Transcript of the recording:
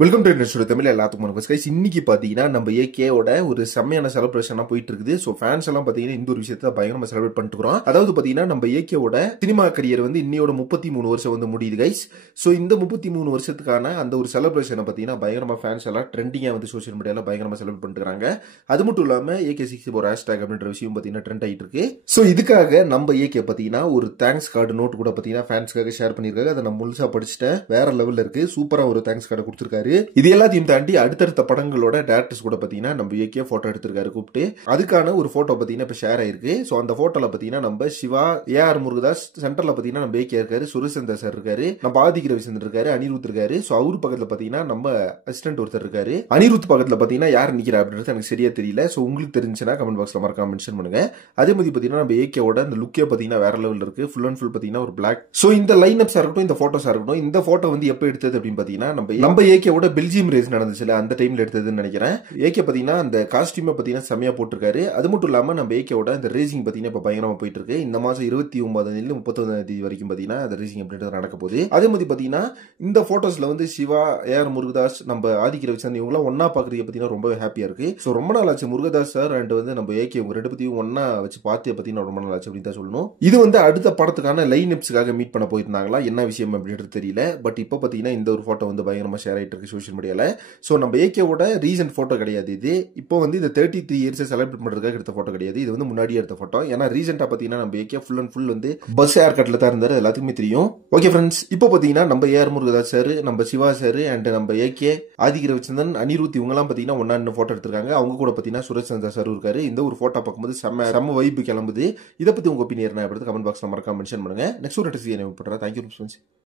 Welcome to industry Tamil எல்லாத்துக்கும் வணக்கம் guys. இன்னைக்கு பாத்தீங்கன்னா நம்ம ஏகேவோட ஒரு செம்மையான செலிப்ரேஷனா போயிட்டு இருக்குது. ஸோ ஃபேன்ஸ் எல்லாம் பாத்தீங்கன்னா இந்த ஒரு விஷயத்தை பயங்கரமா செலிப்ரேட் பண்ணிட்டு இருக்கோம். அதாவது பாத்தீங்கன்னா நம்ம ஏகேவோட சினிமா கரியர் வந்து இன்னையோட 33 வருஷம் வந்து முடியுது கைஸ். ஸோ இந்த 33 வருஷத்துக்கான அந்த ஒரு செலிப்ரேஷனை பாத்தீங்கன்னா பயங்கரமா ஃபேன்ஸ் எல்லாம் ட்ரெண்டிங்கா வந்து சோசியல் மீடியால பயங்கரமா செலிப்ரேட் பண்ணிட்டு இருக்காங்க. அது மட்டும் இல்லாம AK64 ஹேஷ்டாக் அப்படின்ற விஷயம் பாத்தீங்கன்னா ட்ரெண்ட் ஆயிட்டு இருக்கு. ஸோ இதுக்காக நம்ம ஏகே பாத்தீங்கன்னா ஒரு தேங்க்ஸ் கார்டு நோட் கூட பாத்தீங்கன்னா ஃபேன்ஸ்க்காக ஷேர் பண்ணிருக்காங்க. அதை நான் முழுசா படிச்சுட்டேன். வேற லெவல்ல இருக்கு. சூப்பரா ஒரு தேங்க்ஸ் கார்டு கொடுத்திருக்காரு. இது எல்லாத்தையும் தாண்டி அடுத்தடுத்த படங்களோட டேரக்டர்ஸ் கூட பாத்தீங்கன்னா நம்ம ஏகே போட்டோ எடுத்திருக்காரு கூப்பிட்டு. அதுக்கான ஒரு போட்டோ பாத்தீங்கன்னா இப்ப ஷேர் ஆயிருக்கு. சோ அந்த போட்டோல பாத்தீங்கன்னா நம்ம சிவா, AR முருகதாஸ், சென்டர்ல பாத்தீங்கன்னா நம்ம ஏகே இருக்காரு, சுரேஷ் சார் இருக்காரு, நம்ம ஆதிக் ரவிச்சந்திரன் இருக்காரு, அனிருத் இருக்காரு. சோ அவரு பக்கத்துல பாத்தீங்கன்னா நம்ம அசிஸ்டன்ட் ஒருத்தர் இருக்காரு. அனிருத் பக்கத்துல பாத்தீங்கன்னா யார் நிக்கிறா அப்படின்றது எனக்கு சரியா தெரியல. சோ உங்களுக்கு தெரிஞ்சுன்னா கமெண்ட் பாக்ஸ்ல மறக்காம மென்ஷன் பண்ணுங்க. அதே மாதிரி பாத்தீங்கன்னா நம்ம ஏகேவோட அந்த லுக்கே பாத்தீங்கன்னா வேற லெவல் இருக்கு. ஃபுல் அண்ட் ஃபுல் பாத்தீங்கன்னா ஒரு பிளாக். சோ இந்த லைன் அப்ஸா இருக்கட்டும், இந்த போட்டோஸா இருக்கட்டும், இந்த போட்டோ வந்து எப்ப எடுத்தது அப்படின்னு பாத்தீங்கன்னா நம்ம ஏகேவோட பெல்ஜியம் ரேஸ் நடந்துச்சுல அந்த டைம்ல எடுத்ததுன்னு நினைக்கிறேன். ஏகே பாத்தீங்கன்னா அந்த காஸ்டியூமை பாத்தீங்கன்னா செமையா போட்டிருக்காரு. அது மட்டும் இல்லாம நம்ம ஏகேவோட இந்த ரேசிங் பாத்தீங்கன்னா இப்ப பயங்கரமா போயிட்டு இருக்கு. இந்த மாசம் 29 31 வரைக்கும் பாத்தீங்கன்னா அந்த ரேசிங் அப்படின்றது நடக்க போகுது. அதே மாதிரி பாத்தீங்கன்னா இந்த போட்டோஸ்ல வந்து சிவா, AR முருகதாஸ், நம்ம ஆதிக் ரவிச்சந்திரன் இவங்க ஒன்னா பாக்குறது பாத்தீங்கன்னா ரொம்ப ஹாப்பியா இருக்கு. சோ ரொம்ப நாள் ஆச்சு முருகதாஸ் சார் அண்ட் வந்து நம்ம ஏகே இவங்க ரெண்டு பத்தியும் ஒன்னா வச்சு பார்த்து பாத்தீங்கன்னா ரொம்ப நாள் ஆச்சு அப்படின்னு தான் சொல்லணும். இது வந்து அடுத்த படத்துக்கான லைன் அப்ஸ்க்காக மீட் பண்ண போயிருந்தாங்களா, என்ன விஷயம் அப்படின்றது தெரியல. பட் இப்ப பாத்தீங்கன்னா இந்த ஒரு போட்டோ வந்து பயங்கரமா ஷேர் ஆயிட்டு இருக்கு சோசியல் மீடியால. சோ நம்ம ஏகேவோட ரீசன்ட் போட்டோ கிடையாது இது. இப்போ வந்து இந்த 33 இயர்ஸ் செலிப்ரேட் பண்றதுக்காக எடுத்த போட்டோ கிடையாது. இது வந்து முன்னாடி எடுத்த போட்டோ. ஏன்னா ரீசெண்டா பாத்தீங்கன்னா நம்ம ஏகே ஃபுல் அண்ட் ஃபுல் வந்து பஸ் ஏர் கட்ல தான் இருந்தாரு. எல்லாத்துக்குமே தெரியும். ஓகே ஃப்ரெண்ட்ஸ், இப்போ பாத்தீங்கன்னா நம்ம AR முருகதாஸ் சார், நம்ம சிவா சார் அண்ட் நம்ம ஏகே, ஆதிக் ரவிச்சந்திரன், அனிருத் இவங்க எல்லாம் பாத்தீங்கன்னா ஒன்னா போட்டோ எடுத்திருக்காங்க. அவங்க கூட பாத்தீங்கன்னா சுரேஷ் சார் இருக்காரு. இந்த ஒரு போட்டோ பார்க்கும்போது செம்ம வைப் கிளம்புது. இதை பத்தி உங்க ஒப்பீனியன் என்ன அப்படின்றது கமெண்ட் பாக்ஸ்ல மறக்காம மென்ஷன் பண்ணுங்க. நெக்ஸ்ட் ஒரு தேங்க்யூ ஃப்ரெண்ட்ஸ்.